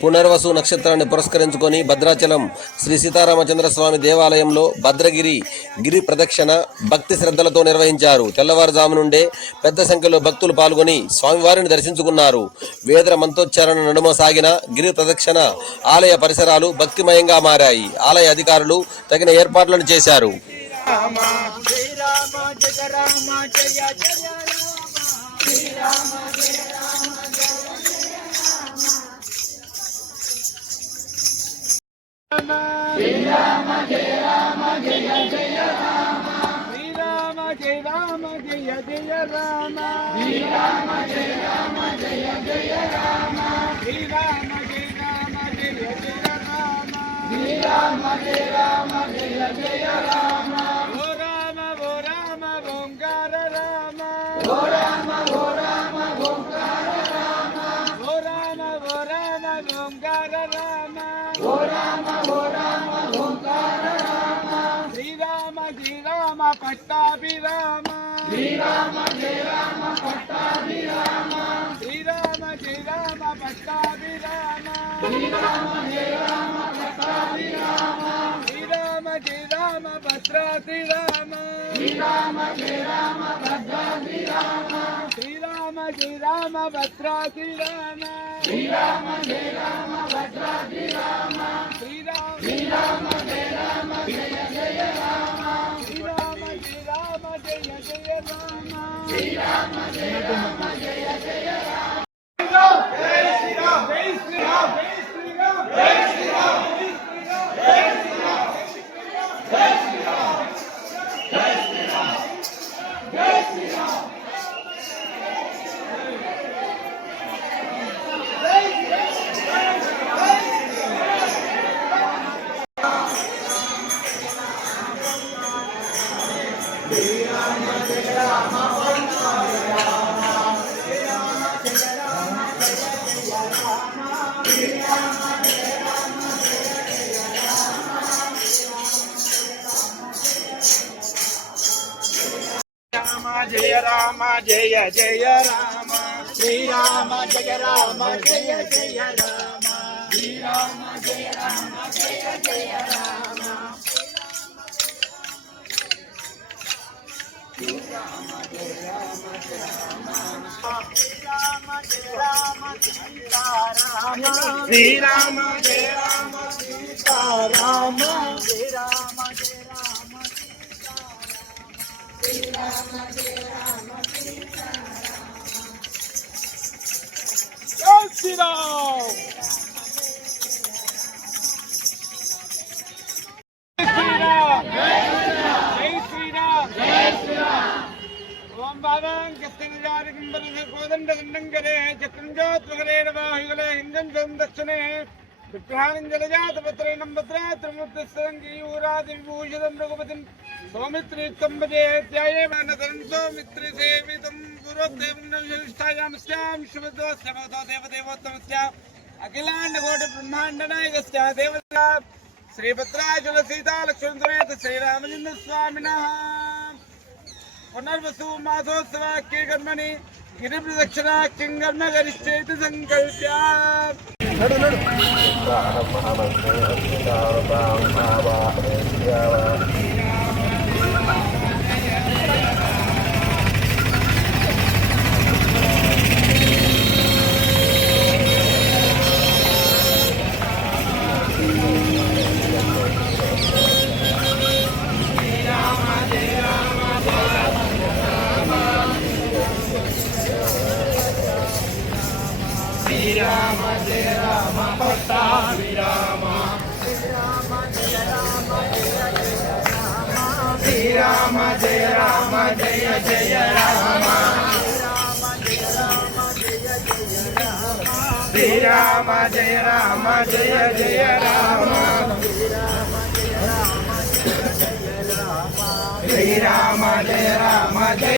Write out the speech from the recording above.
పునర్వసు నక్షత్రాన్ని పురస్కరించుకొని భద్రాచలం శ్రీ సీతారామచంద్రస్వామి దేవాలయంలో భద్రగిరి గిరి ప్రదక్షిణ భక్తి శ్రద్ధలతో నిర్వహించారు. తెల్లవారుజాము నుండే పెద్ద సంఖ్యలో భక్తులు పాల్గొని స్వామివారిని దర్శించుకున్నారు. వేద మంత్రోచ్చారణ నడుమ సాగిన గిరి ప్రదక్షిణ ఆలయ పరిసరాలు భక్తిమయంగా మారాయి. ఆలయ అధికారులు తగిన ఏర్పాట్లను చేశారు. Jai Rama Jai Rama Jaya Jaya Rama Jai Rama Jai Rama Jaya Jaya Rama Jai Rama Jai Rama Jaya Jaya Rama Jai Rama Jai Rama Jaya Jaya Rama Jai Rama Jai Rama Jaya Jaya Rama O Rama O Rama Omkara Rama O Rama O Rama Omkara Rama O Rama O Rama Omkara Rama O Rama O Rama Omkara Rama Sri Rama Jai Rama Pattabhi Rama Sri Rama Jai Rama Pattabhi Rama Sri Rama Jai Rama Pattabhi Rama Sri Rama Jai Rama Pattabhi Rama Sri Rama Jai Rama Bhadrati Rama Sri Rama Jai Rama Bhadrati Rama Sri Rama Jai Rama Bhadrati Rama Sri Rama Jai Rama Bhadrati Rama Sri Rama Jai Rama Jaya Jaya Rama Sri Rama Jai Rama Jaya Jaya Rama Sri Rama Jai Rama Jaya Jaya Rama Jai Shri Ram Jai Shri Ram Jai Shri Ram Jai Shri Ram Jai Shri Ram Jai Shri Ram Jai Shri Ram Jai Shri Ram Jaya Rama Jaya Jaya Rama Sri Rama Jaya Rama Jaya Jaya Rama Sri Rama Jaya Rama Jaya Jaya Rama Sri Rama Jaya Rama Jaya Rama Sri Rama Jaya Rama Sri Rama Jaya Rama Sita Rama Sri Rama Jaya Rama Sri Rama Jaya Rama Sita Rama Jai Shri Ram Jai Shri Ram Jai Shri Ram Om Bhavan Kattinjari Gimbalase Kodanda Gandangare Chakranjatwagare Navahigale Hindan Jandakshane Viprahanin Jalajata Patranam Patra Trimurtasarangi Uradi Vibhushadam Raghupatim Somitri Tambaje Tyaye Vanadaran Somitri Sevitam Gurudevam Navishayam Syam Shubhadva Samata Deva Devottamasya Akilanda Goda Brahmandanayasya Devata Sri Bhadrachala Sita Lakshmanameta Sri Ramananda Swaminah Punarvasu Masotsava Kirmani Giri Pradakshina Kingarna Garishcheti Sankalpya Sri Rama Jaya Rama Pattabhi Rama Sri Rama Jaya Rama Jaya Jaya Rama Sri Rama Jaya Rama Jaya Jaya Rama Sri Rama Jaya Rama Jaya Jaya Rama Sri Rama Jaya Rama Jaya Jaya Rama Sri Rama Jaya Rama Jaya